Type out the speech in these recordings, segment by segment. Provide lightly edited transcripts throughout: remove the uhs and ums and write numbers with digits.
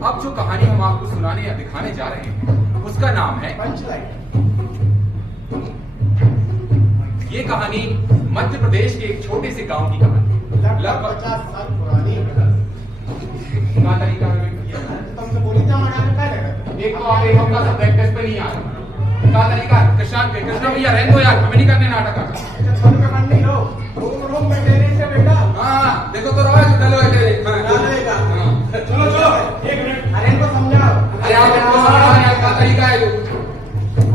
अब जो कहानी हम आपको सुनाने या दिखाने जा रहे हैं उसका नाम है पंचलाइन। ये कहानी मध्य प्रदेश के एक छोटे से गांव की कहानी लगभग 50 साल पुरानी। का तरीका तुमसे बोली था मना पहले एक तो आप एक हफ्ता से प्रैक्टिस पे नहीं आ रहे का तरीका कृष्णा भैया रहने दो यार, हमें नहीं करने नाटक। छोड़ के मन नहीं लो, रूम में टेरेस से बेटा। हाँ देखो तो रहो चलो चलो चलो एक मिनट, अरे इनको समझाओ। अरे आप इनको समझाओ यार, क्या तरीका है जो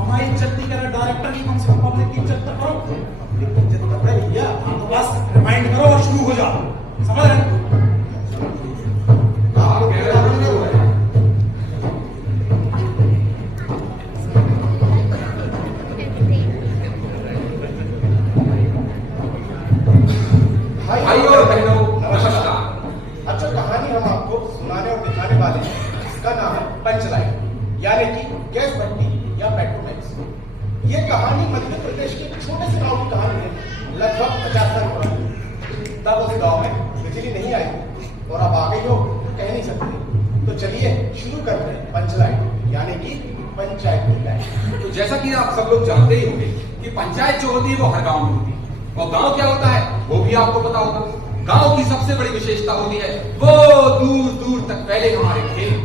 हमारी इज्जत नहीं कर, डायरेक्टर की कम से कम पब्लिक की इज्जत तो करो। पब्लिक की इज्जत कर रहे भैया, आप तो बस रिमाइंड करो और शुरू हो जाओ, समझ रहे हैं? आप कह रहे हो भाई और बहनों नमस्कार। अच्छा, कहानी हम आपको सुनाने और दिखाने वाले हैं, इसका नाम है पंचलाइन, यानी कि गैस भट्टी या पेट्रोमैक्स। ये कहानी मध्य प्रदेश के एक छोटे से गांव की कहानी है, लगभग 50 साल पुरानी। तब उस गांव में बिजली नहीं आई और अब आ गई हो तो कह नहीं सकते। तो चलिए शुरू करते हैं पंचलाइन, यानी कि पंचायत की लाइन। तो जैसा कि आप सब लोग जानते ही होंगे कि पंचायत जो होती है वो हर गांव में होती है, और गांव क्या होता है वो भी आपको पता होगा। गांव की सबसे बड़ी विशेषता होती है वो दूर दूर तक फैले हमारे खेत,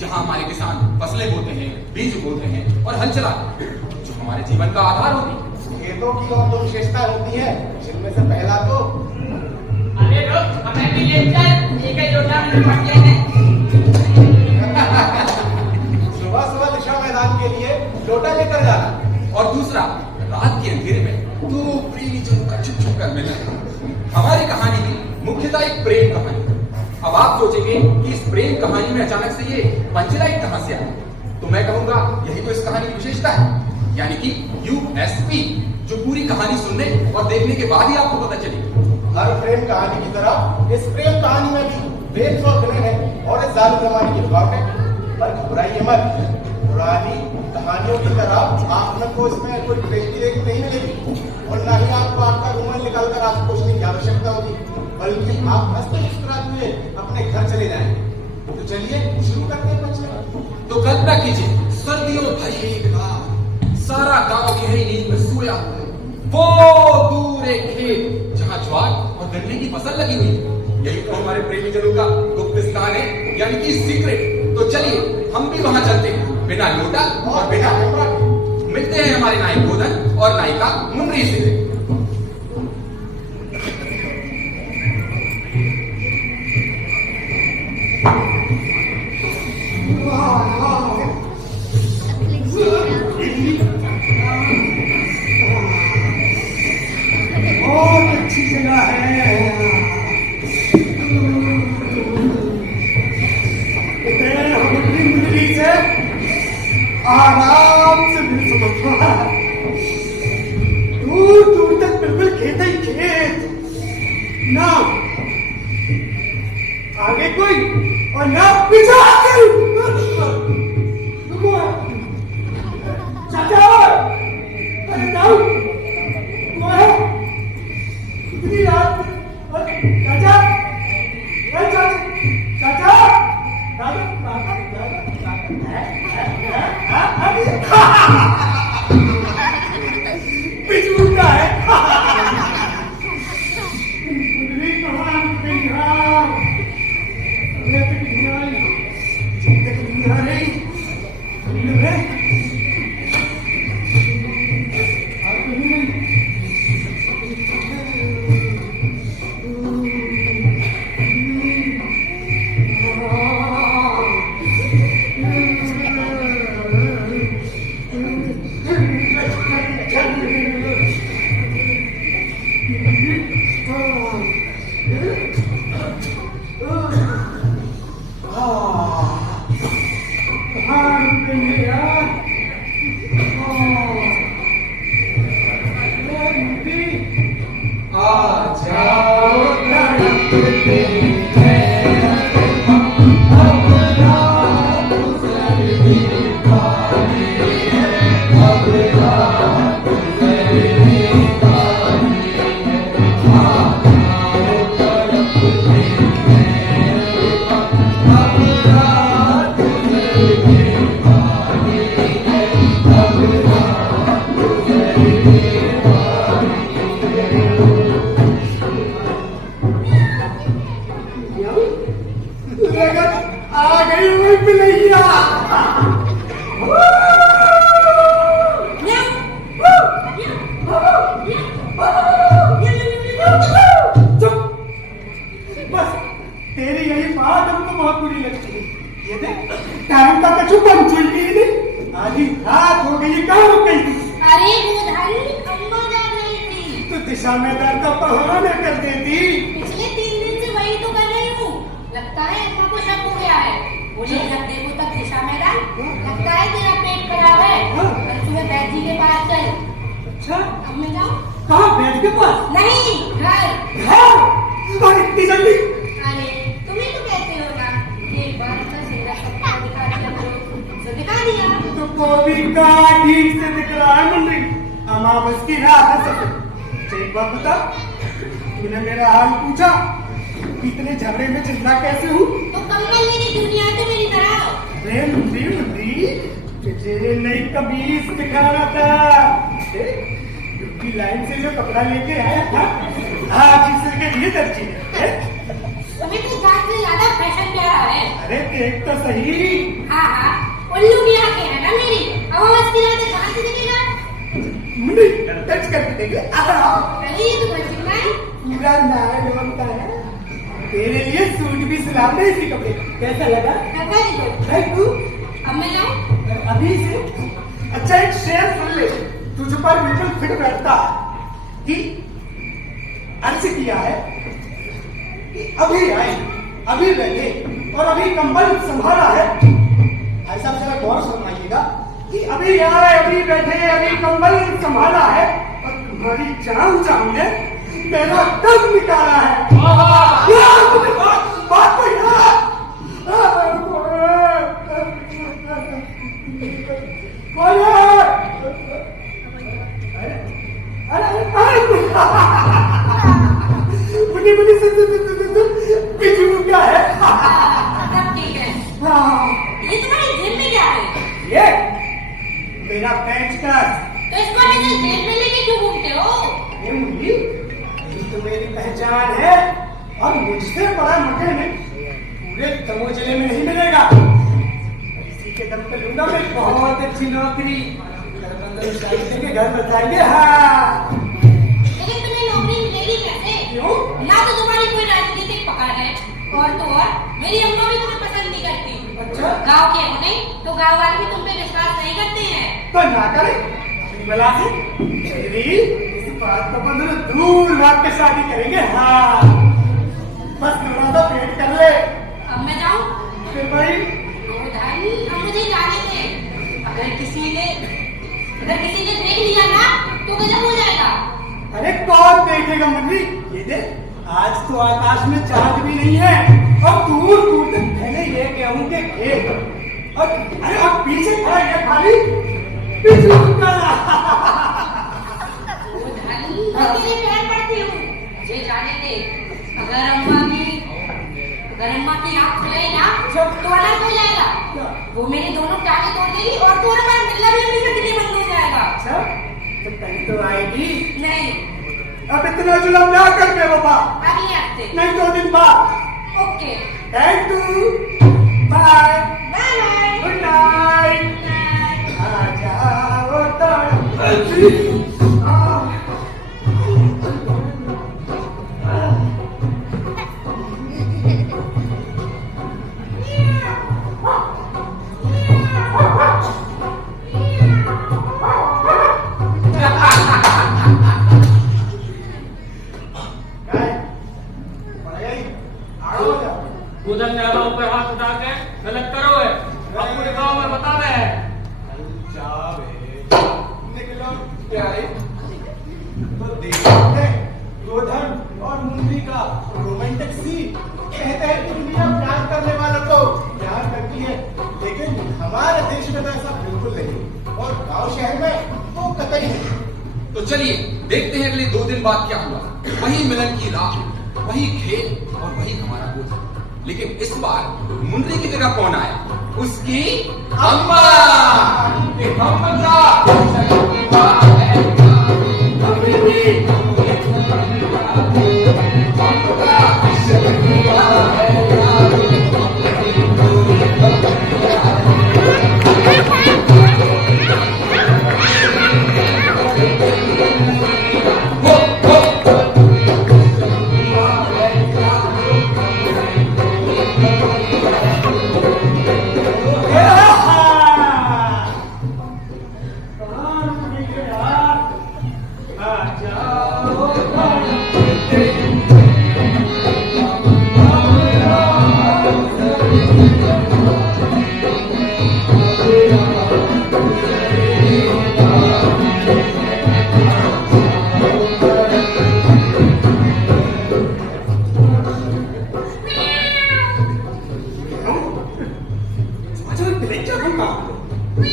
जहां हमारे किसान फसलें बोते हैं, बीज बोते हैं और हल चलाते हैं, जो हमारे जीवन का आधार होती है। खेतों की और दो विशेषता होती है, जिनमें से पहला तो अरे लोग हमें भी ले चल, एक ही लोटा में निपट गए हैं। सुबह सुबह दिशा मैदान के लिए लोटा लेकर जाना, और दूसरा रात के अंधेरे में दो प्रेमी जनों का छुप छुप कर मिलना। हमारी कहानी की मुख्यतः एक प्रेम कहानी। अब आप सोचेंगे कि इस प्रेम कहानी में अचानक से ये पंचलाइन कहां से आई, तो मैं कहूंगा यही तो इस कहानी की विशेषता है, यानी कि यूएसपी, जो पूरी कहानी सुनने और देखने के बाद ही आपको पता चलेगी। हर प्रेम कहानी की तरह इस प्रेम कहानी में भी बेल्स और विलेन है और इस जालिम जमाने की रुकावट है। पर घबराइए मत, पुरानी कहानियों की तरह आप को इसमें कोई ट्रेजेडी देखने नहीं मिलेगी, और न ही आपको आपका रुमाल निकालकर आपको पूछने की आवश्यकता होगी, बल्कि आप हंसते मुस्कुराते हुए अपने घर चले जाएंगे। तो चलिए शुरू करते हैं पंचलाइन। तो कल्पना कीजिए, सर्दियों भरी एक रात, सारा गांव गहरी नींद में सोया हुआ है। वो दूर एक खेत जहां ज्वार और गन्ने की फसल लगी हुई है, यही तो हमारे प्रेमी जनों का गुप्त स्थान है, यानी कि सीक्रेट। तो चलिए हम भी वहां चलते हैं, बिना लोटा और बिना मिलते हैं हमारे नायक गोधन और नायिका मुन्नी से। बहुत अच्छी जगह है, मुंडली से आराम से मिल सकता, दूर दूर तक बिल्कुल खेत ही खेत, ना आगे कोई और ना पीछे कोई। चाचा, अरे जाओ, इतनी रात चाचा, चाचा, चाचा, पिछूटा है। गई हुई पिलैया। चुप, बस तेरी यही बात हमको बहुत बुरी लगती है। ये देख टाइम का कछु पंचुल की नहीं, आधी रात हो गई, कहाँ रुक गई थी? अरे गोधारी अम्मा जा रही थी। तो दिशा में दर्द का बहाना कर देती। पिछले 3 दिन से वही तो कर रही हूँ। लगता है अम्मा को शक हो गया है। बोले जब देखो तब दिशा में डाल। लगता है तेरा पेट खराब है। कल सुबह बैद जी के पास चल। अच्छा, अब मैं जाऊँ? कहाँ? बेड के पास? नहीं, घर। घर? इतनी जल्दी? अरे तुम्हें तो कहते हो ना, एक बार अपना चेहरा सबको दिखा दिया करो। तो दिखा दिया। तो कोई का ठीक से दिख रहा है मुंडी। अमावस की रात है सब। एक बात बता, तूने मेरा हाल पूछा? इतने झगड़े में जिंदा कैसे हूँ? तो कंबल लेके दुनिया तो मेरी तरह। अरे मुंडी मुंडी, तुझे नई कमीज दिखाना था। लाइन से जो कपड़ा लेके आया था, आज इसके लिए दर्जी है। तुम्हें तो जान से ज्यादा फैशन प्यारा है। अरे देख तो सही। हाँ हाँ, उल्लू की आंखें है ना मेरी। अमावस की रात कहाँ से दिखेगा? मुंडी टच करके देखिए। अरे ये तो बचपना है। पूरा नारायण बनता है। तेरे लिए सूट भी सिला दे इसी कपड़े का। कैसा लगा? Very good. भाई तू अब मैं जाऊँ? अभी से? अच्छा एक शेर सुन ले, तुझ पर बिल्कुल फिट बैठता है कि अर्ज किया है कि अभी आए, अभी बैठे और अभी कंबल संभाला है। ऐसा जरा गौर सुनाइएगा कि अभी आए, अभी बैठे, अभी कंबल संभाला है और तुम्हारी जान जान ने मेरा दम निकाला है। बात को बिजू क्या है? सब ठीक है। ये तुम्हारी जेब में क्या है? ये मेरा पैंच का। तो इसको ऐसे जेब में लेके क्यों घूमते हो? ये मुंडी, ये तो मेरी पहचान है और मुझसे बड़ा मकान है पूरे तमो जिले में नहीं मिलेगा। इसी के दम पे लूंगा मैं बहुत अच्छी नौकरी। के घर बताएंगे। हाँ, लेकिन तुम्हें नौकरी मिलेगी कैसे? क्यों? ना तो तुम्हारी कोई राजनीतिक पकड़ है, और तो और मेरी अम्मा भी तुम्हें पसंद नहीं करती। अच्छा, गाँव के हो नहीं तो गाँव वाले भी तुम पे विश्वास नहीं करते हैं। तो ना करें बला से मेरी इस बात को बंद दूर भाग के शादी करेंगे। हाँ, बस थोड़ा सा वेट कर ले। अब मैं जाऊँ? फिर भाई गोधारी, अब मुझे जाने दे। अगर किसी ने देख लिया ना तो गजब हो जाएगा। अरे कौन देखेगा मंडी? ये देख, आज तो आकाश में चांद भी नहीं है और दूर दूर तक फैले ये गेहूं के खेत। और अरे अब पीछे खड़ा है खाली बिजू का। गोधारी, मैं तेरे पैर पड़ती हूँ, मुझे जाने दे। अगर अम्मा की आँख खुले ना तो अलग हो जाएगा। वो मेरे दोनों टांगे तोड़ देगी और तो हमारा मिलना भी अभी से बंद हो जाएगा। अच्छा, तो कहीं तो आएगी नहीं। अब इतना जुलम ना कर बे बाबा। अगले हफ्ते। नहीं, 2 दिन बाद। Okay. Thank you. Bye bye. Good night. आ जाओ तो उधर न्यायालयों पे हाथ उठा के गलत करो है, अब पूरे गांव में बता रहे हैं। निकलो प्यारे, तो देखते हैं गोधन और मुंडी का रोमांटिक सीन। कहते हैं कि दुनिया प्यार करने वालों को प्यार करती है, लेकिन हमारे देश में तो ऐसा बिल्कुल नहीं, और गांव शहर में तो कतई नहीं। तो चलिए देखते हैं अगले 2 दिन बाद क्या हुआ। वही मिलन की राह, वही खेत और वही हमारा गोधन। लेकिन इस बार मुंडी की जगह कौन आया? उसकी अम्मा। अम्मा काम लो।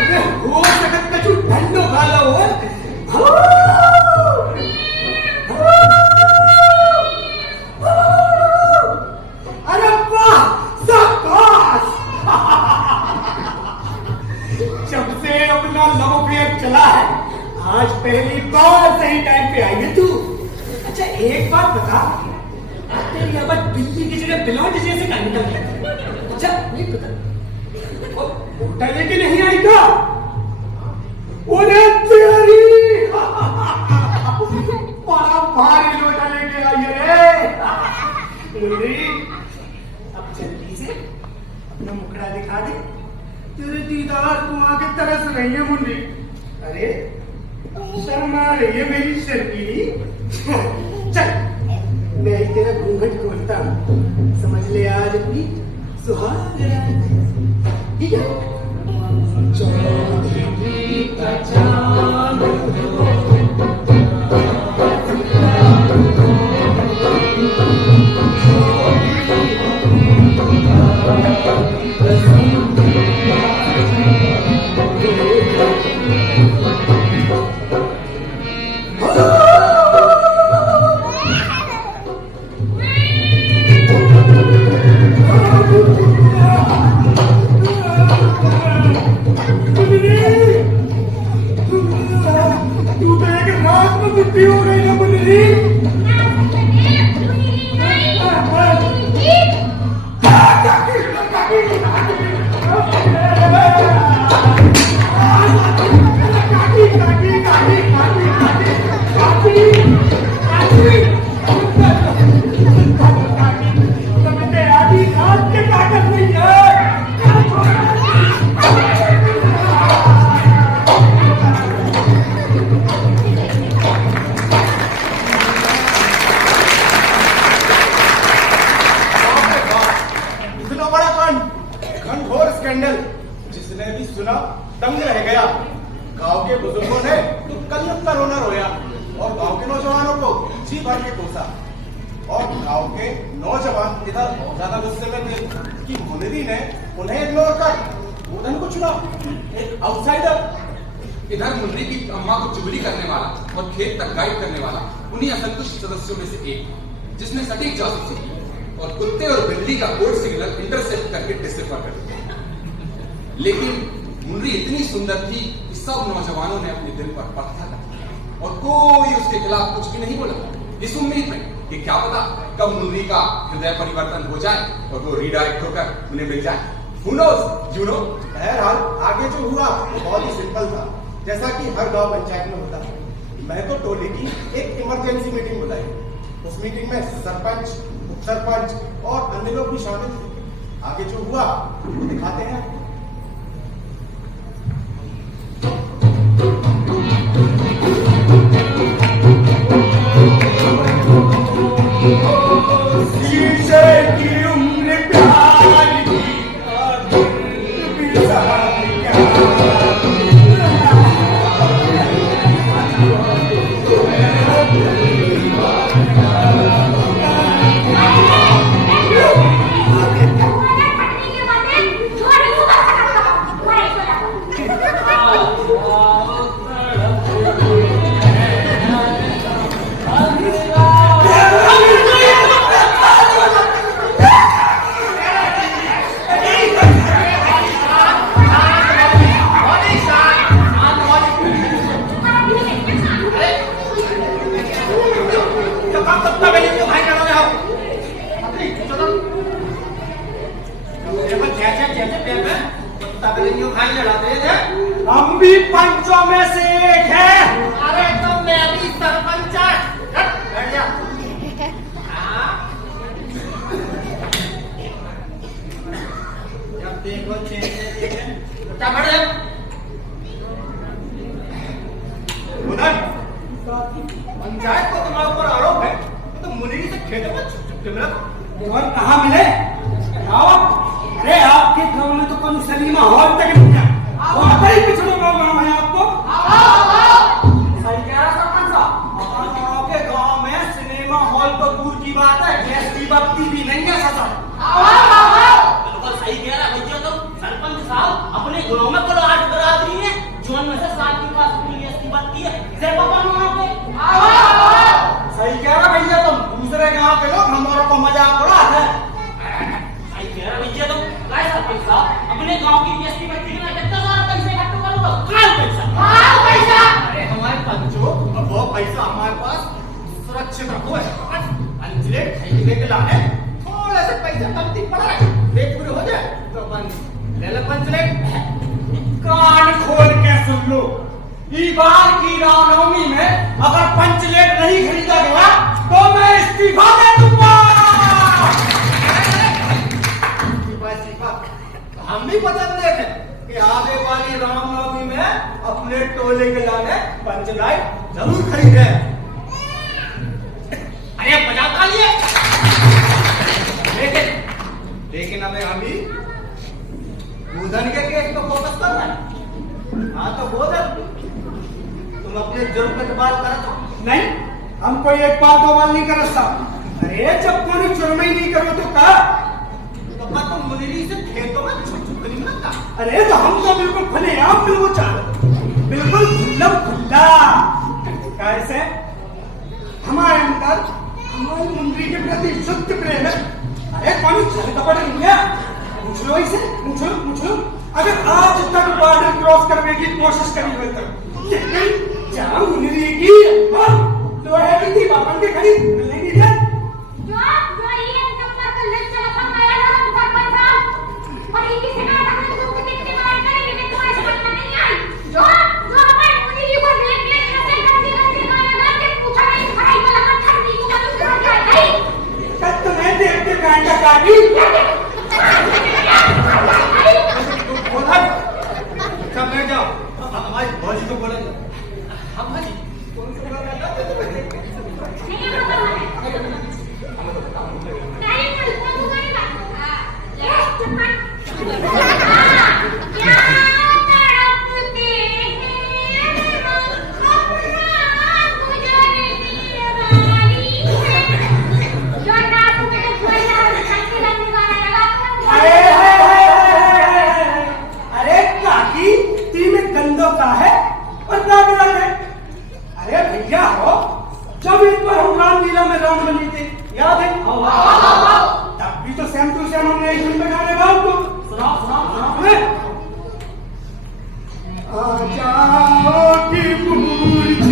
अरे हो सकत कछु ठंडो खा लो हो। अरे वाह शाबाश। जब से अपना लव अफेयर चला है आज पहली बार सही टाइम पे आई है तू। अच्छा एक बात बता, तेरी आवाज बिल्ली की जगह बिलौट जैसे का निकल गया। अच्छा नहीं पता मोटा लेके नहीं आई क्या? उन्हें तेरी बड़ा भारी लोटा लेके आई है मुन्नी। अब जल्दी से अपना मुखड़ा दिखा दे, तेरे दीदार को आके तरस रही है मुन्नी। अरे शर्मा रही है मेरी शर्मीली। चल मैं ही तेरा घूंघट खोलता हूँ, समझ ले आज अपनी सुहाग रात। ठीक है? चौधरी का चांद हो गई ना मुन्नी। जिसने भी सुना दंग रह गया। गांव के बुजुर्गों ने कलयुग का रोना रोया और गांव के नौजवानों को जी भर के कोसा। और गांव के नौजवान इधर बहुत ज्यादा गुस्से में थे कि मुनिरी ने उन्हें इग्नोर कर मोदन को चुना, एक आउटसाइडर। इधर मुन्नी की अम्मा को चुगली करने वाला और खेत तक गाइड करने वाला उन्हीं असंतुष्ट सदस्यों में से एक, जिसने सटीक जासूसी की और कुत्ते और बिल्ली का कोड सिग्नल इंटरसेप्ट करके डिस्ट्रिफर कर दिया। लेकिन मुन्नी इतनी सुंदर थी कि सब नौजवानों ने अपने दिल पर पत्थर रख दिया और कोई उसके खिलाफ कुछ भी नहीं बोला, इस उम्मीद में कि क्या पता कब मुन्नी का हृदय परिवर्तन हो जाए और वो रीडायरेक्ट होकर उन्हें मिल जाए। Who knows, you know? बहरहाल आगे जो हुआ वो बहुत ही सिंपल था, जैसा कि हर गांव पंचायत में होता है। मैं तो टोले की एक इमरजेंसी मीटिंग बुलाई। उस मीटिंग में सरपंच, उप सरपंच और अन्य लोग भी शामिल थे। आगे जो हुआ वो दिखाते हैं। शीशे की उम्र प्यार की हम भी पंचों में से एक है। अरे तो मैं भी सरपंच। जब देखो पंचायत को तुम्हारे ऊपर आरोप है तो मुनीरी से खेतों में छुप और कहाँ मिले? अरे आपके गांव में तो कौन सलीमा हॉल तक नहीं गया। पिछड़ो गाँव है आपको। सही कह रहा सरपंच साहब, आपके गांव में सिनेमा हॉल तो दूर की बात है, गैस की बत्ती भी नहीं है। बिल्कुल सही कह रहा भैया। तो सरपंच साहब अपने गांव की जीएसटी में कितना कितना सारा पैसे इकट्ठा करूंगा काल पैसा अरे हमारे पंचो अब वो पैसा हमारे पास सुरक्षित रखो है अंजलेट खरीदने के लाने थोड़े से पैसे कमती पड़ा है पेट पूरे हो जाए तो अपन ले ले पंचलेट कान खोल के सुन लो इस बार की रामनवमी में अगर पंचलेट नहीं खरीदा गया तो मैं इस्तीफा दे दूंगा। इस्तीफा हम भी बदल रहे थे कि आगे वाली रामनवमी में अपने टोले के लाने पंचलाइट जरूर खरीदे। अरे बजाता लिए लेकिन हमें अभी भूधन के केस को फोकस करना है। हाँ तो बोधन तुम अपने जुर्म पे बात करो नहीं, हम कोई एक बात दो बात नहीं कर सकता। अरे जब कोई जुर्म ही नहीं करो तो क्या? तो तुम मुनीरी से खेतों में छुप नहीं लगता। अरे तो हम तो बिल्कुल खुले आप बिल्कुल चाहो बिल्कुल खुला कैसे हमारे अंदर हमारी मुंडी के प्रति शुद्ध प्रेम है। अरे कौन छल कपड़ नहीं है? पूछ लो इसे, पूछ लो। अगर आज तक बॉर्डर क्रॉस करने की कोशिश करी हुई तक लेकिन जहाँ मुंडी की लोहे की थी बापन के खड़ी मिलने की है। तुम्हें देखते कांटा काटी सब बैठ जाओ हमारी भौजी को बोलेंगे। हम भाजी कौन से का है और क्या है? अरे भैया हो जब एक बार हम रामलीला में राम बनी थे याद है? तब भी तो सेम टू सेम हमने एक फिल्म गाने राम को सुनाओ। आ जाओ कि मुझे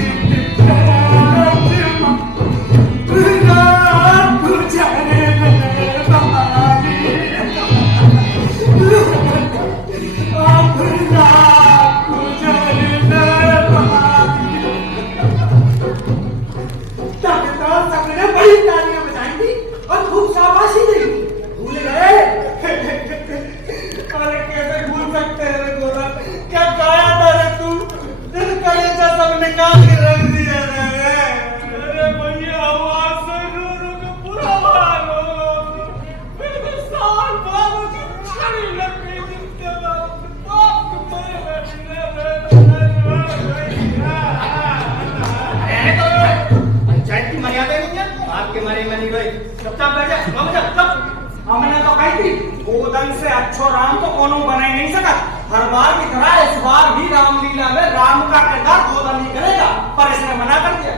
हमने तो कही थी गोदन से अच्छो राम तो कोनो बना ही नहीं सका। हर बार की तरह इस बार भी रामलीला में राम का किरदार गोदन ही करेगा पर इसने मना कर दिया।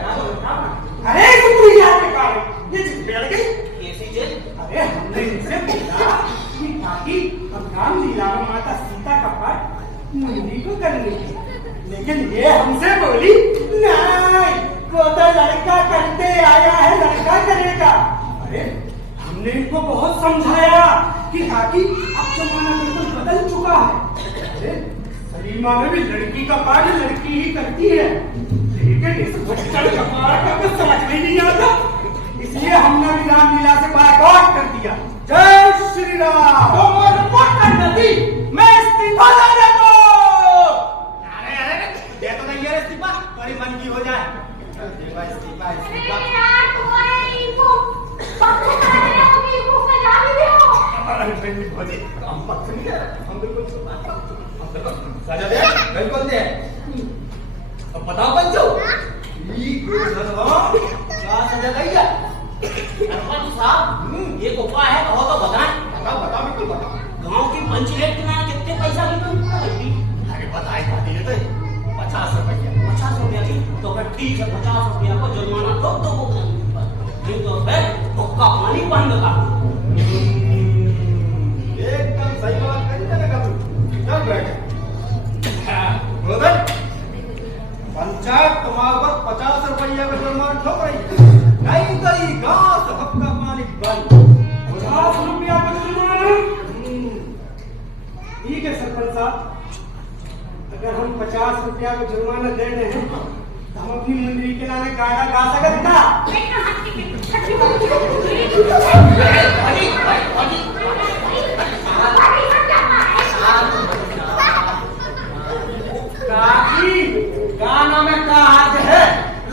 अरे ये चीज बैठ गई कैसी चीज? अरे हमने इनसे पूछा कि ताकि हम रामलीला में माता सीता का पाठ मुंडी को करने लेकिन ये हमसे बोली नहीं गोदन लड़का करते आया है लड़का करेगा। अरे हमने इनको बहुत समझाया कि ताकि अब जमाना बिल्कुल बदल चुका है। अरे सलीमा में भी लड़की का पाठ लड़की ही करती है लेकिन इस बच्चन का पाठ का कुछ समझ में नहीं आता इसलिए हमने भी रामलीला से बायकॉट कर दिया। जय श्री राम। तो वो रिपोर्ट करना थी मैं इस्तीफा दे देता हूं। अरे दे तो नहीं यार इस्तीफा बड़ी मन की हो जाए। इस्तीफा सजा दे बिल्कुल दे। अब बताओ पंचो क्या सजा दी है? सरपंच साहब ये उपाय है कहो तो बताएं। बताओ बिल्कुल बताओ। गांव की पंचायत में कितने पैसा की तुम? अरे बताई जाती है तो 50 रुपया। 50 रुपया की तो फिर ठीक है 50 रुपया को जुर्माना ठोक दो नहीं तो फिर हुक्का पानी बंद कर। एकदम सही बात कही ना कभी साहब अगर हम 50 रुपया का जुर्माना दे दें तो हम अपनी मंदिर के नामे गाना गा सकते ना? काकी गाना में का हाथ है,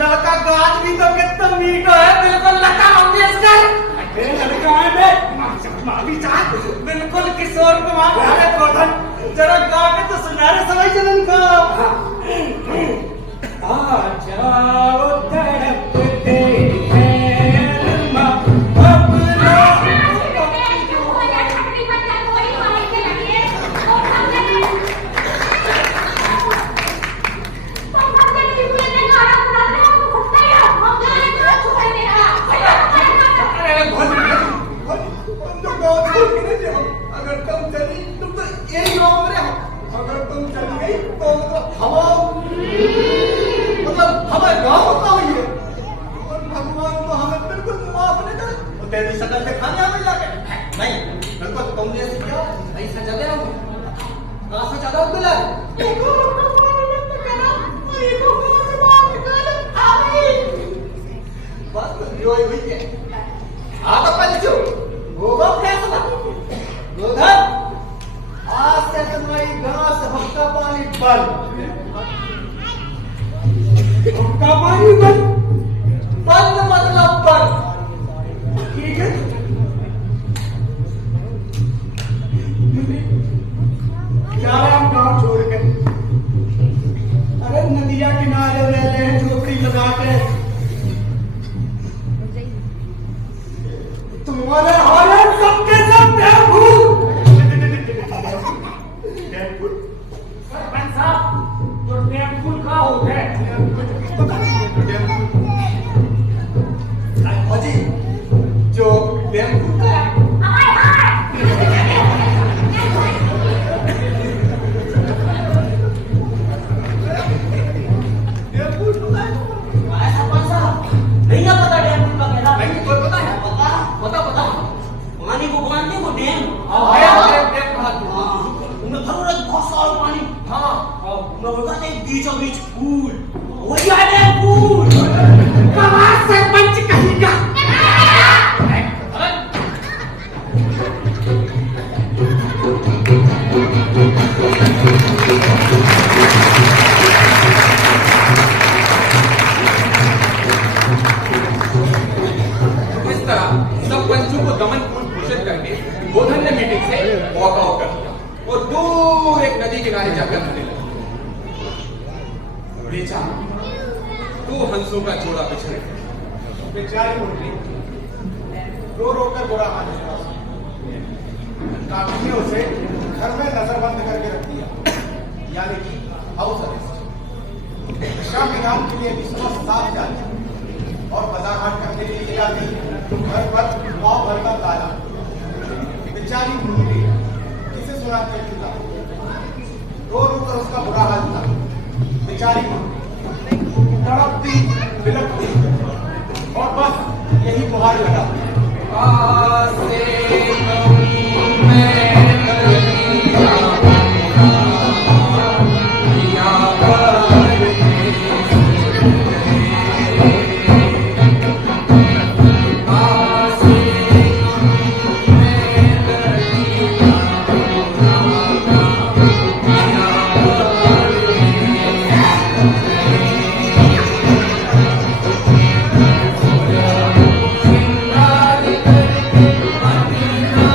लड़का गाज भी तो कितना मीठो है, बिल्कुल लता मंगेशकर। अरे लड़का है बे, माफी चाह, बिल्कुल किशोर कुमार। अरे गोधन जरा गा के तो सुना रे सवाई चलन को। आ जाओ तड़पते हैं अरमा अपना। अगर तुम चली तुम तो यही गाँव में रहो, अगर तुम चली गई तो मतलब हमें गाँव होता हुई है और भगवान तो हमें बिल्कुल माफ नहीं करे। वो तेरी शक्ल से खाने आवे जाके नहीं, बिल्कुल तुम जैसे क्या ऐसा चले रहो, कहाँ से ज्यादा उगला बस यो ही हुई है। आता पंचू होगा फैसला। गोधन आज से तुम्हारी गांव से हुक्का पानी बंद। हुक्का पानी बंद? बंद मतलब बंद। ठीक है, जा रहे हम गाँव छोड़ के। अरे नदिया किनारे रह रहे हैं झोपड़ी लगा के, तुम्हारे हारे सबके सब बेवकूफ। सरपंच साहब तो टेम्पुल का हो गए। हाजी जो टेम्पू का नहीं पता टेम्पुल का मेरा नहीं कोई पता है? पता पता पानी को बोलते हो डैम। डेम कहा तू? उनमें भर बहुत सारा पानी। हाँ उनमें बोलते हैं बीचों बीच पूल, वही है डैम पूल। कमाल सरपंच कहेगा। इस तरह सब पंचों को दमन पूर्ण घोषित करके गोधन ने मीटिंग से वॉकआउट कर दिया और दूर एक नदी किनारे जाकर रहने लगा। बेचा दो हंसों का जोड़ा बिछड़ गया। बेचारी मुरली रो रो कर बुरा हाल है। काकी ने उसे घर में नजरबंद करके रख दिया, यानी कि हाउस अरेस्ट। शाम निकाम के लिए विश्वास साफ जाती और बाजार हाट करने के लिए जाती, घर पर पाव भर का ताला। बेचारी मुरली किसे सुनाते था, रो रो कर उसका बुरा हाल था। बेचारी मुरली तड़पती बिलखती और बस यही गुहार लगा। Thank you.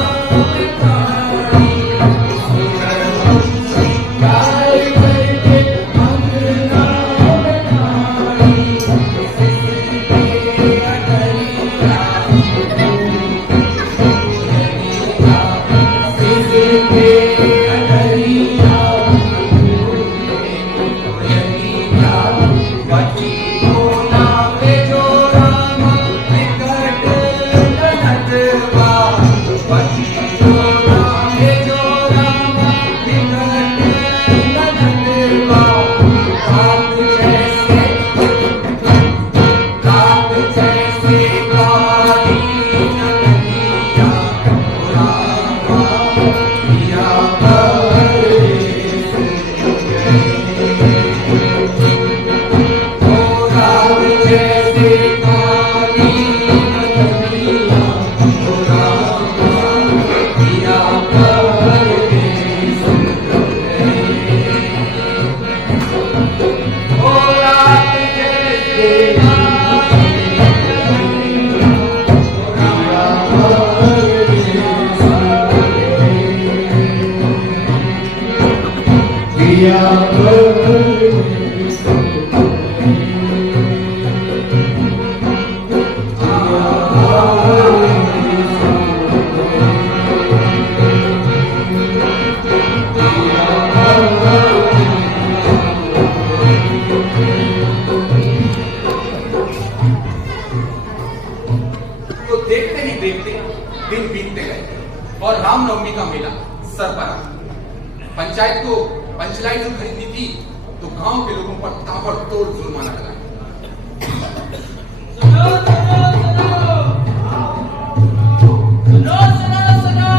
तो देखते ही देखते दिन बीतते गए और रामनवमी का मेला सर पर आ। पंचायत को पंचलाई जो खरीदनी थी तो गांव के लोगों पर ताबड़तोड़ जुर्माना लगा। सुनो सुनो सुनो सुनो सुनो सुनो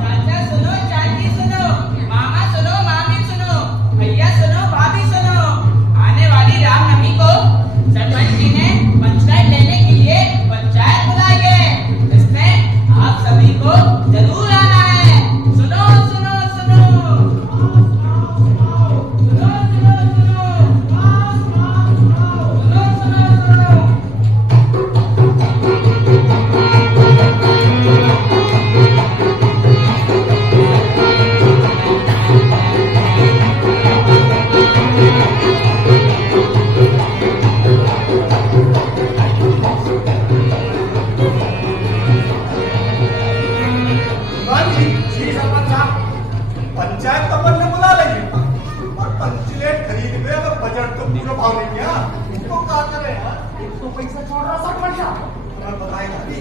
चाचा सुनो, चाची सुनो, मामा सुनो, मामी सुनो, भैया सुनो, भाभी सुनो। आने वाली रामनवमी को सरपंच जी ने पंचायत लेने के लिए पंचायत बुलाई है। इसमें आप सभी को जरूर आना है। सुनो सुनो सुनो सुनो सुनो पंचायत तो अपन ने बुला लेगी और पंचलेट खरीद में अगर बजट तो पूरा भाव नहीं किया तो क्या करे यार। एक तो पैसा छोड़ रहा 60 पैसा और बताएगा भी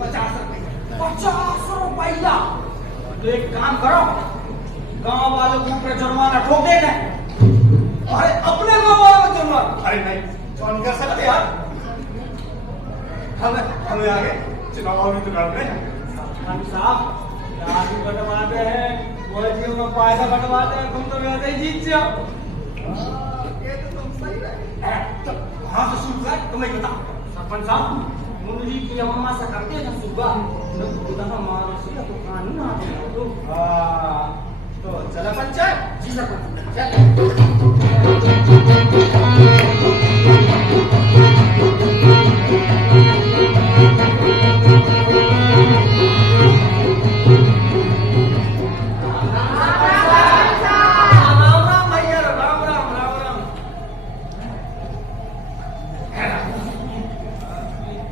50 रुपए 50 रुपया। तो एक काम करो, गांव वालों के ऊपर जुर्माना ठोक देना। अरे अपने गाँव वालों को जुर्माना अरे नहीं जॉन कर सकते यार। हमें आगे चुनाव भी तो लड़ने हम साहब यहाँ भी बंटवाते हैं, मोदियों में पैसा बंटवाते हैं, तुम तो वैसे ही जीत जाओ। ये तो तुम सही है तो हाँ तो शुरू कर तुम्हें बता सरपंच साहब मुंडी की अम्मा से करते हैं सुबह न तो हमारे से तो कानून आ गया तो तो चला पंचायत जी सरपंच चल।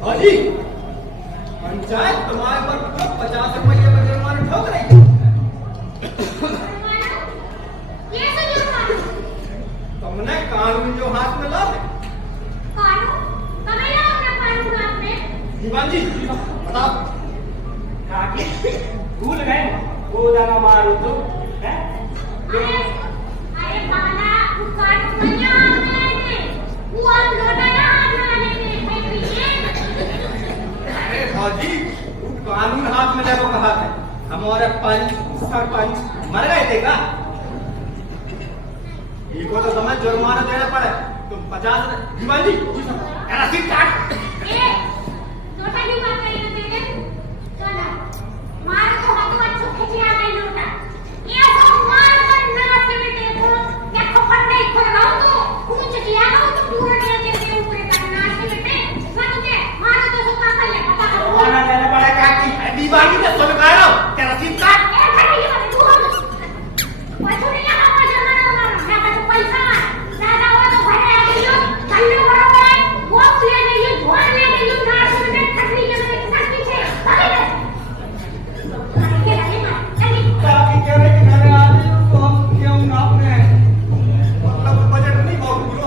हाजी पंचायत तुम्हारे पर 50 रुपये का जुर्माना ठोक रही है। तुमने कानून जो हाथ में ला दीवान जी बताओ काकी भूल गए वो दाना मारो तो है अरे बाला काट मजा वो आप लोटा ना अरे हाजी वो कानून हाथ में लेकर कहा है हमारे पंच सरपंच मर गए थे का इनको तो तुम्हें जुर्माना देना पड़े तुम 50 दीवान जी रसीद काट लोटा भी बात करी देते चला मार को हाथ अच्छो खिचिया गई लोटा ये सब मार कर ना से बेटे को क्या खपट नहीं खोला तो कुछ किया ना तो पूरा नहीं देते ऊपर करना से बेटे ना तुझे मार तो सुता कर ले पता करो जुर्माना देना पड़ेगा कि दीवान जी ने सुन कहा क्या रसीद काट ए खड़ी ये तू पैसा नहीं लगा पैसा ना का तो पैसा ज्यादा हो तो भरे आ गई कल्लू बरोबर वो ले गई घोड़ ले गई ना से बेटे खटनी के साथ पीछे भागे काकी कह रहे कि घर आ रही हो तो हम क्यों ना अपने मतलब बजट नहीं बहुत किलो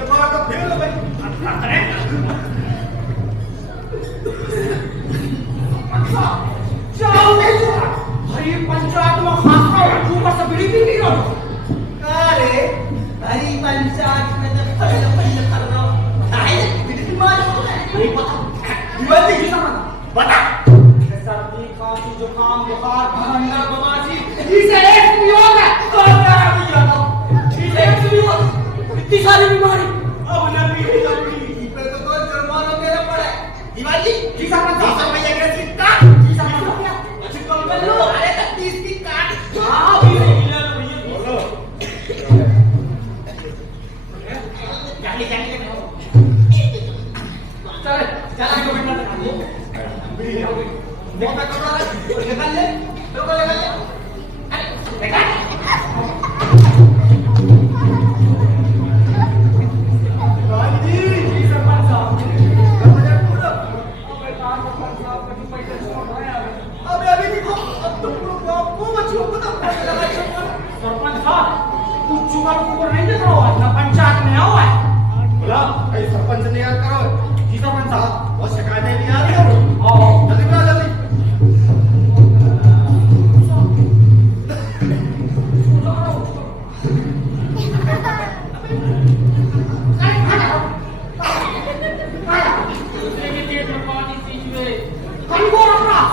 दिमाग का फेल भाई अरे जाओ नहीं जाओ हरी पंचायत में खासा ऊपर से बिड़ी नहीं हो अरे हरी पंचायत में जब पहले पहले करना है बिजली मार नहीं पता दीवान जी बता सर्दी खांसी जुकाम बुखार भरना बवासीर इसे एक भी होगा तो क्या भी जानो इसे एक भी होगा इतनी सारी बीमारी अब नबी है नबी पे तो कोई जुर्माना देना पड़े दीवान जी जी साहब 10 रुपए का रसीद काट जी साहब अच्छी कम कर लो अरे 30 की काट हां भी ले लो भैया बोलो जाने जाने चल चल आगे बढ़ना बिड़ी ले आओ देखो मैं कपड़ा निकाल ले तो निकाल ले सरपंच साहब कुछ जुगाड़ को नहीं देख रहा हो ना पंचायत में आओ है बोला कई सरपंच ने याद करो जी सरपंच साहब वो शिकायतें भी आ रही हो आओ जल्दी बुला जल्दी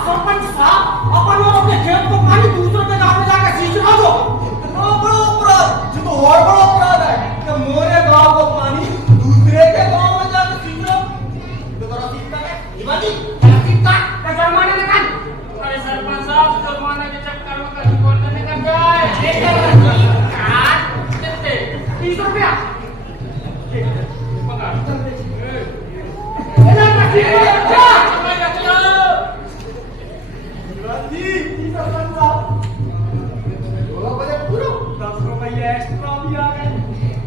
सरपंच साहब अपन लोग अपने खेत को पानी दूसरों के गांव में जाकर सींचना दो इतना बड़ा अपराध जो तो और बड़ा अपराध है कि मोरे गांव को पानी दूसरे के गांव में जाकर सींचना तो जरा सीखता है ये बात ही का जुर्माना निकाल अरे सरपंच साहब जुर्माना के चक्कर में कहीं बोलने निकल जाए कितने 30 रुपया जी सरपंच साहब बोला बजे पूरा 10 रुपया एक्स्ट्रा भी आ गए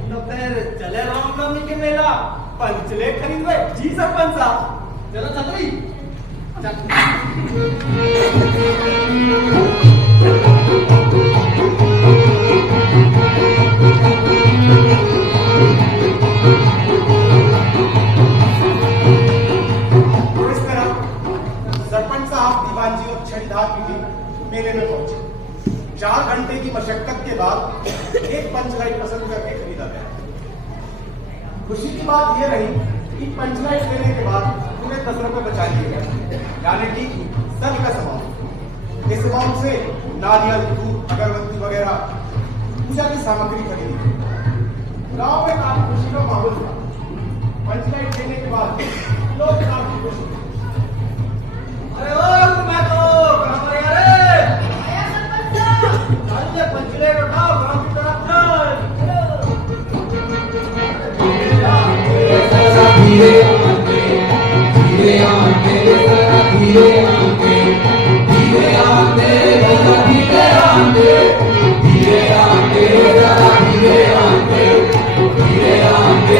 तो फिर चले रामनवमी के मेला पंचले खरीदवे जी सरपंच साहब चलो छतरी तो इस तरह सरपंच साहब दीवान जी और छठीदार की टीम मेले में पहुंचे 4 घंटे की मशक्कत के बाद एक पंचलाइट पसंद करके खरीदा गया। खुशी की बात यह रही कि पंचलाइट लेने के बाद पूरे 10 रुपए बचा लिए गए, यानी कि सब का सामान। इस अमाउंट से नारियल, दूध, अगरबत्ती वगैरह पूजा की सामग्री खरीदी गई। गांव में काफी खुशी का माहौल था। पंचलाइट लेने के बाद लोग काफी खुश थे। अरे ओ मैं तो कहां पर यार चल ये पंचलाइट उठाओ गांव की तरफ चल। धीरे आके धीरे आके धीरे आके धीरे आके धीरे आके धीरे आके धीरे आके धीरे आके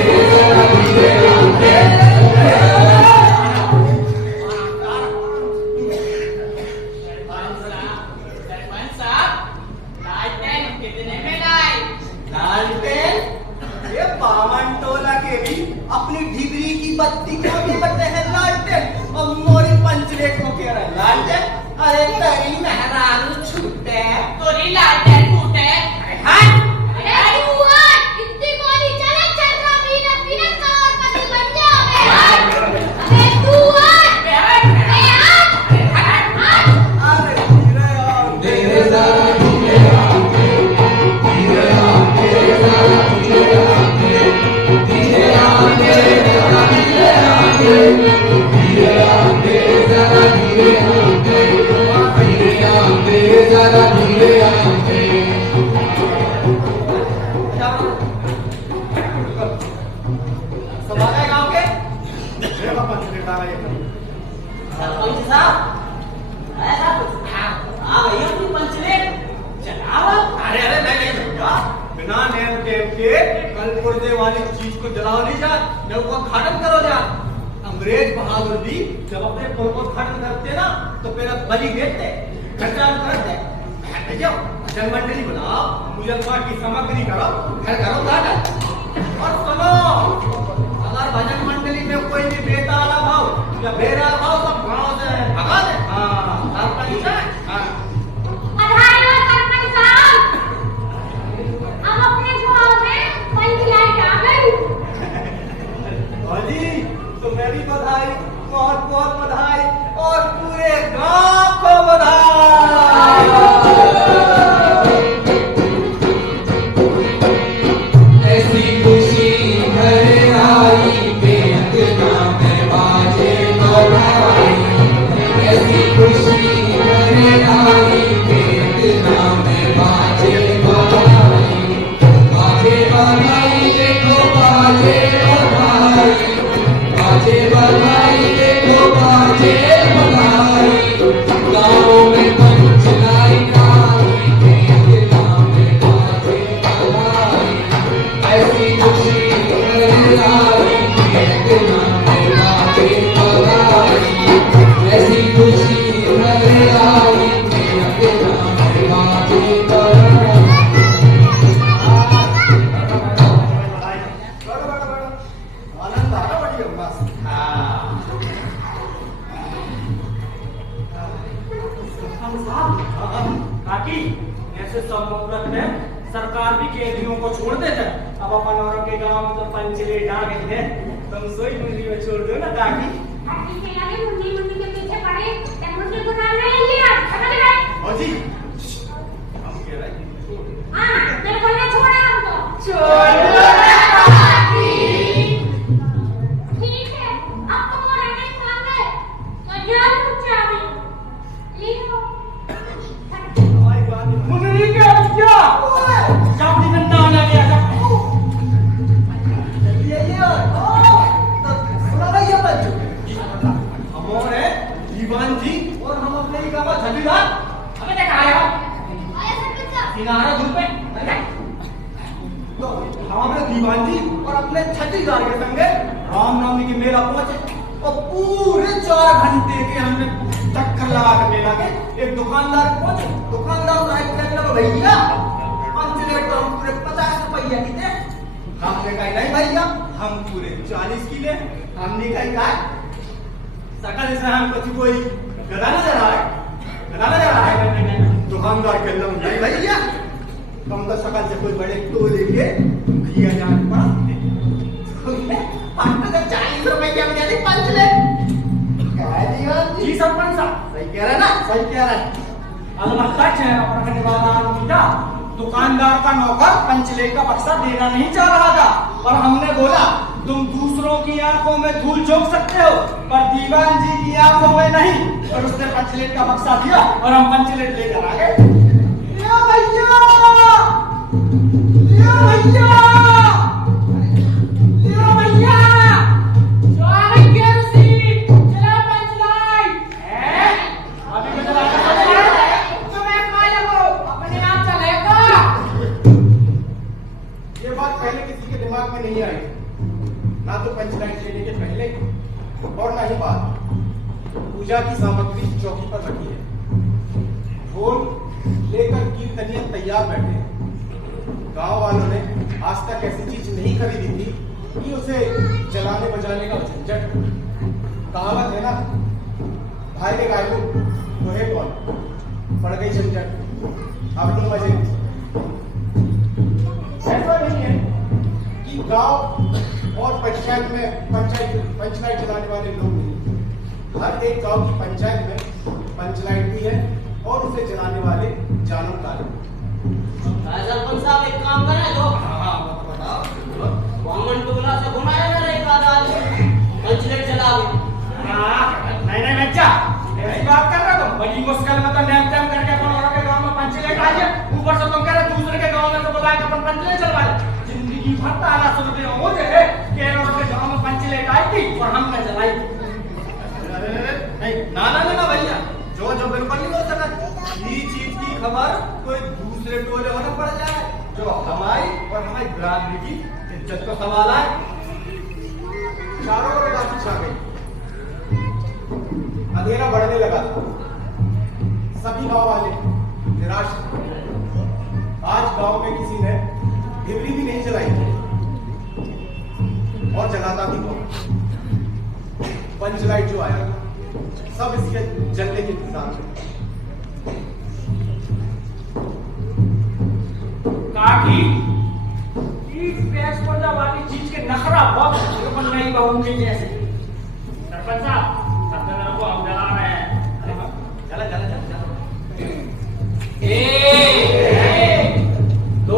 धीरे आके सरपंच साहब लालटेन कितने में लाए लालटेन ये बावन टोला के भी अपनी ढिबरी की बत्ती को भी बते हैं लालटेन और मोरी पंचलेट को कह रहा है लालटेन। अरे तेरी मेहरारू छूटे तोरी लालटेन फूटे अरे हट अरे तू हट इतनी गोली चले चल रहा बिना बिना करोड़पति बन जाओगे अरे तू हट अरे हट अरे धीरे आओ धीरे जरा धीरे आके धीरे आके जरा धीरे आके धीरे आके जरा धीरे आके धीरे आके जरा धीरे आके धीरे आके जरा धीरे आके सब आ गए गांव के मेरा पंचलेट आ गया सरपंच साहब ऐसा कुछ आ गई अपनी पंचलेट चलाओ अरे अरे नहीं भैया बिना नेम टेम के कल पुर्जे वाली चीज को जलाओ नहीं जा जब वो खाटन करो जा। अंग्रेज बहादुर भी जब अपने पुर को खाटन करते ना तो फिर बलि देते खर्चा करते भैया भजन मंडली बनाओ मुजफ्फर की सामग्री करो घर करो खाटन और सुनो अगर भजन मंडली में कोई भी बेटा वाला भाव या बेरा भाव सब गाँव से भगा दे। हाँ सरपंच हाँ अरे सरपंच साहब अब अपने गांव में पंचलाइट आ गई जी तो मेरी बधाई बहुत बहुत बधाई और पूरे गांव को बधाई। ऐसी खुशी घर आई बेअंतना में बाजे तो भाई ऐसी काकी ऐसे सब मुहूर्त में सरकार भी कैदियों को छोड़ देते। अब अपन औरों के गांव में तो पंचलेट आ गए हैं, तुम सोई मुंडी में छोड़ दो ना काकी। काकी के आगे मुंडी मुंडी के पीछे पड़े तब मुझे गुनाह नहीं लिया समझ गए? फौजी हम कह रहे हैं हाँ तेरे को ना छोड़ा हमको छोड़ ठीक है अब तुम और नहीं मांगे तो जान पूछा अभी लिखो मुंडी के क्या जब निकलना आना गया जब हमारे दीवान जी और हम अपने ही गाँव छठीदार हमें देखा आया आया सरपंच साहब सिनारा धूप में तो हम अपने दीवान जी और अपने छठीदार के संगे रामनवमी के मेला पहुंचे और पूरे 4 घंटे के हमने चक्कर लगा के मेला के एक दुकानदार पहुंचे। दुकानदार साहब कहने लगा भैया पंचलेट तो हम पूरे 50 रुपया की दे। हमने कहा नहीं भैया हम पूरे 40 की ले। हमने कहा सकल से हम कुछ कोई गधा नजर आ रहा है। दुकानदार के अंदर नहीं भैया तुम तो सकल से कोई बड़े तो लेके भैया जान पड़ा 40 रुपया में दे पंचलेट। जी सरपंच साहब सही कह रहे हैं ना? सही कह रहे हैं। अलबत्ता रखने वाला आदमी था दुकानदार का नौकर पंचलेट का बक्सा देना नहीं चाह रहा था और हमने बोला तुम दूसरों की आंखों में धूल झोंक सकते हो पर दीवान जी की आंखों में नहीं। और उसने पंचलेट का बक्सा दिया और हम पंचलेट लेकर आ गए। लिया भैया लिया भैया लिया भैया पहले किसी के दिमाग में नहीं आई, ना तो पंचलाइट लेने के पहले और ना ही बाद। पूजा की सामग्री चौकी पर रखी है, ढोल लेकर कीर्तनिया तैयार बैठे हैं। गांव वालों ने आज तक ऐसी चीज नहीं खरीदी थी कि उसे जलाने बजाने का झंझट। कहावत है ना, भाई ने गायू तो है कौन, पड़ गई झंझट अब तो मजे। ऐसा नहीं है कि गांव और पंचायत में पंचलाइट चलाने वाले लोग नहीं। हर एक गांव की पंचायत में पंचलाइट भी है और उसे चलाने वाले जानकार हैं। सरपंच साहब एक काम करें तो वामन टोला से घुमाया ना एक आधा पंचलेट चला नहीं बच्चा ऐसी बात कर रहे हो। बड़ी मुश्किल में तो नेम टेम करके अपन औरों के गांव में पंचलेट आ जाए, ऊपर से तुम कह रहे दूसरे के गांव में तो बुलाए अपन पंचलेट चलवा ले। जिंदगी भर ताना सुनते हो मुझे कि औरों के गांव में पंचलेट आई थी और हमने चलाई। नहीं ना ना ना भैया जो जो बिल्कुल नहीं हो सकता। ये चीज की खबर कोई दूसरे टोले होने पड़ जाए जो हमारी और हमारी बिरादरी की इज्जत का सवाल है। चारों ओर रात छा गई, अंधेरा बढ़ने लगा। सभी गांव वाले निराश थे। आज गांव में किसी ने डिबरी भी नहीं जलाई और जलाता भी कौन। पंचलाइट जो आया सब इसके जलने के इंतजार में। काकी इस पेड़ वाली चीज के नखरा बहुत नहीं बहू के जैसे। सरपंच साहब को हम जला रहे हैं। चला चला चला चला। 1 2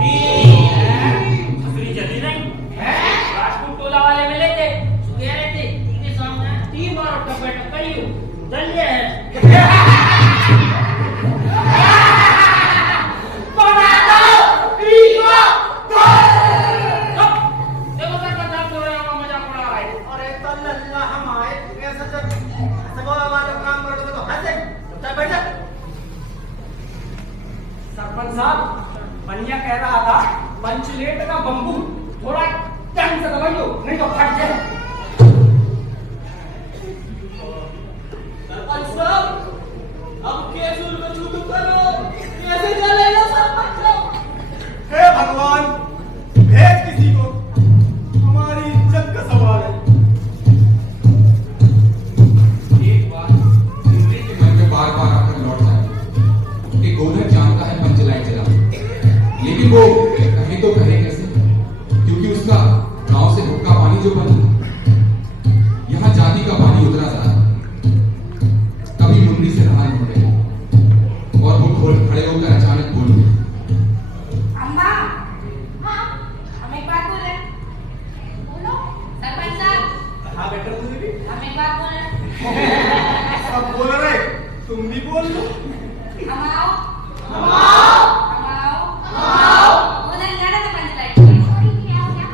3 छतरी जली नहीं है। राजपूत टोला वाले मिले थे, कह रहे थे इनके सामने 3 बार टक्कर दलिए है। सरपंच साहब बनिया कह रहा था पंचलेट का बम्बू थोड़ा टाइम से दबाइयो नहीं तो फट जाए। सरपंच साहब अब केसुल को छूटू करो, कैसे चलेगा सरपंच साहब? हे भगवान भेज किसी को, हमारी इज्जत का सवाल है। एक बात जिंदगी बेखुदी से रहा नहीं पड़ेगा। और वो खड़े होकर अचानक बोली, अम्मा, हम एक बात बोले। बोलो। सरपंच साहब। हाँ बेटा तू भी हम एक बात बोले। सब बोल रहे, तुम भी बोल लो। हम आओ। हम आओ। हम आओ। हम आओ। उधर जाना तो पंचायत में। क्या हो गया?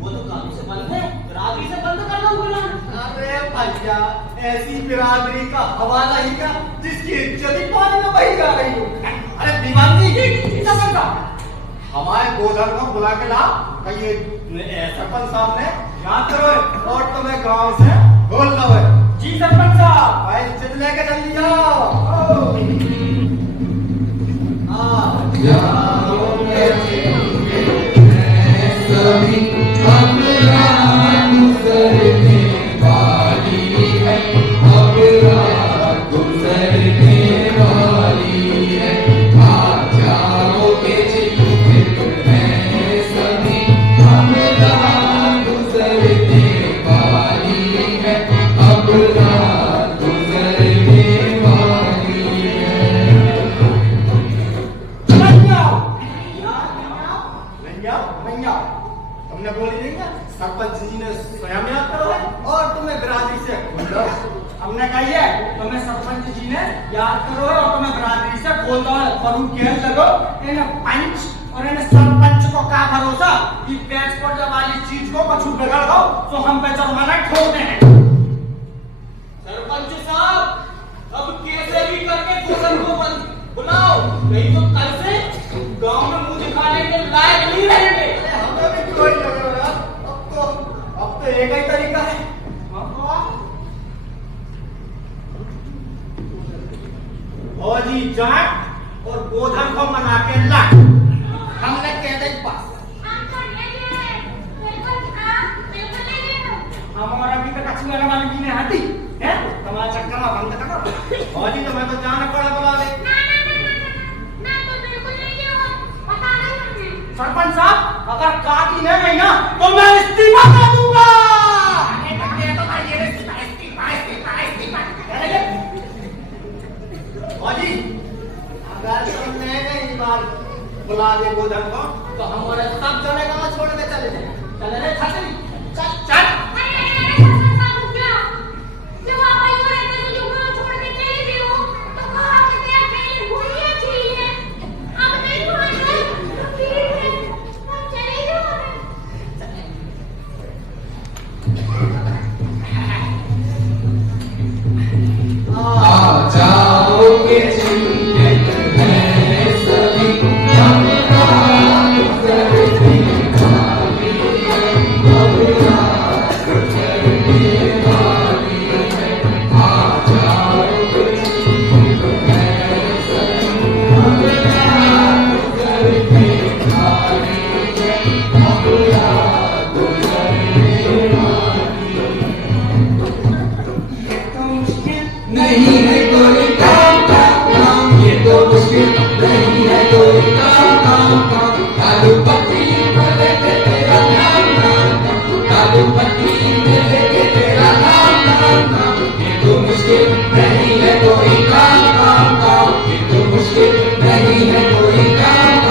वो तो कानून से बंद है, बिरादरी से बंद कर दो गुलाम। अरे भैया, ऐसी बिरादरी का हवाला ही क्या जिसकी इज्जत ही पानी में बही जा रही हो। अरे दीवानी की हमारे गोधर को बुला के ला, ये सरपंच साहब ने याद करो और तुम्हें गांव से बोल लो है। जी सरपंच साहब, भाई इज्जत लेके जल्दी आओ। जाओगे सभी अब रात गुजरने वाली है, अब रात गुजरने वाली है, आ जाओगे सभी अब रात गुजरने वाली है, अब रात गुजरने वाली है। तुमने बोली नहीं क्या सरपंच जी ने स्वयं याद करो है और तुम्हें बिरादरी से खोल दो। हमने कही है तुम्हें सरपंच जी ने याद करो है और तुम्हें बिरादरी से खोल दो। फरूक खेल लगो इन पंच और इन सरपंच को क्या भरोसा कि पेच पर जब वाली चीज को कुछ बिगड़ दो तो हम पे जुर्माना ठोक दें। सरपंच साहब, अब कैसे भी करके गोधन को बुलाओ, नहीं तो कल से गांव में मुंह दिखाने के लायक नहीं रहेंगे। हमें भी कोई लग रहा है, अब तो एक ही तरीका है। फौजी जाट और गोधन को मना के ला, हमने कह दे पास। हमारा अभी तक अच्छी वाला वाली जी ने हाथी है, तुम्हारा चक्कर में बंद करो। फौजी तुम्हें तो जाना पड़ा बुला ले। सरपंच साहब, अगर काकी नहीं गई ना तो मैं इस्तीफा कर दूंगा। फौजी, अगर तुमने नहीं बार बुला दे गोधन को तो हमारे सब जने गाँव छोड़ के चले जाए। चले रे छतरी, चल चल। आ जाओगे सभी अब रात गुजरने वाली है, अब रात गुजरने वाली है, आ जाओगे सभी अब रात गुजरने वाली है, अब रात गुजरने वाली है। नहीं है कोई काम, ये तो मुश्किल नहीं है कोई काम। दारू पत्ती में लेके तेरा नाम, दारू पत्ती में लेके तेरा नाम, ये तो मुश्किल नहीं है कोई काम, ये तो मुश्किल नहीं है कोई काम।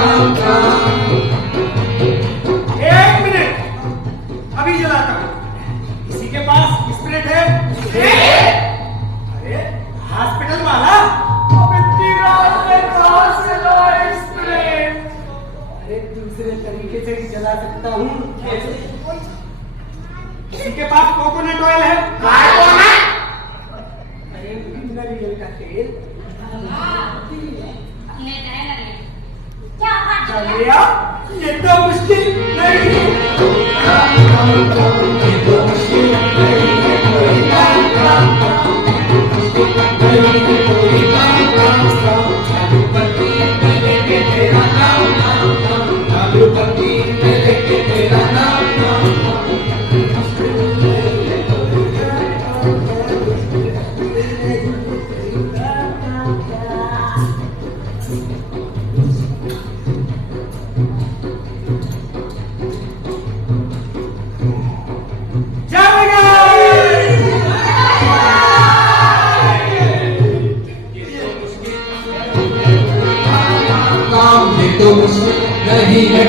एक मिनट, अभी जलाता हूँ। किसी के पास स्पिरिट है? अरे हॉस्पिटल वाला, अब इतनी रात में कहाँ से लाए स्पिरिट? अरे दूसरे तरीके से भी जला सकता हूँ। कैसे? किसी के पास कोकोनट ऑयल है? अरे नारियल का तेल। चलिए, ये तो मुश्किल नहीं है। ये तो मुश्किल नहीं है कोई काम, नहीं है कोई काम। दारू पत्ती में लेके तेरा नाम, दारू पत्ती में लेके तेरा नाम।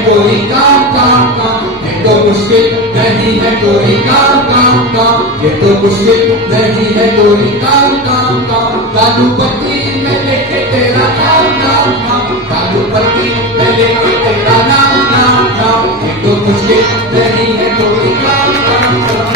कोई काम काम काम, ये तो मुश्किल नहीं है कोई काम काम काम, ये तो मुश्किल नहीं है कोई काम काम काम। कालू पट्टी में लिखे तेरा नाम नाम नाम, कालू पट्टी में लिखे तेरा नाम नाम नाम, ये तो मुश्किल नहीं है कोई काम काम काम।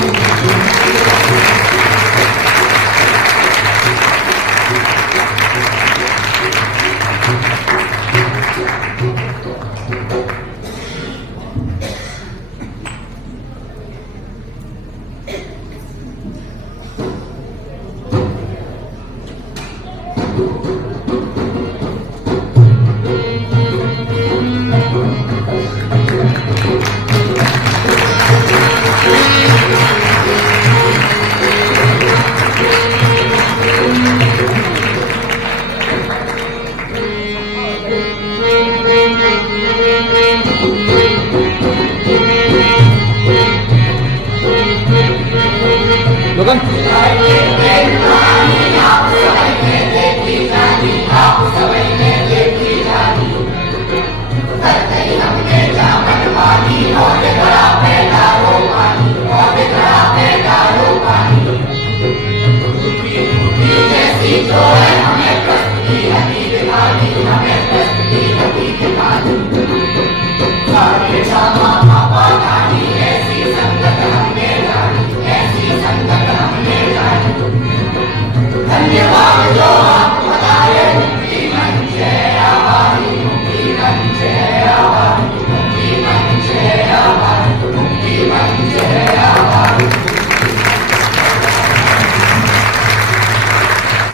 धन्यवाद।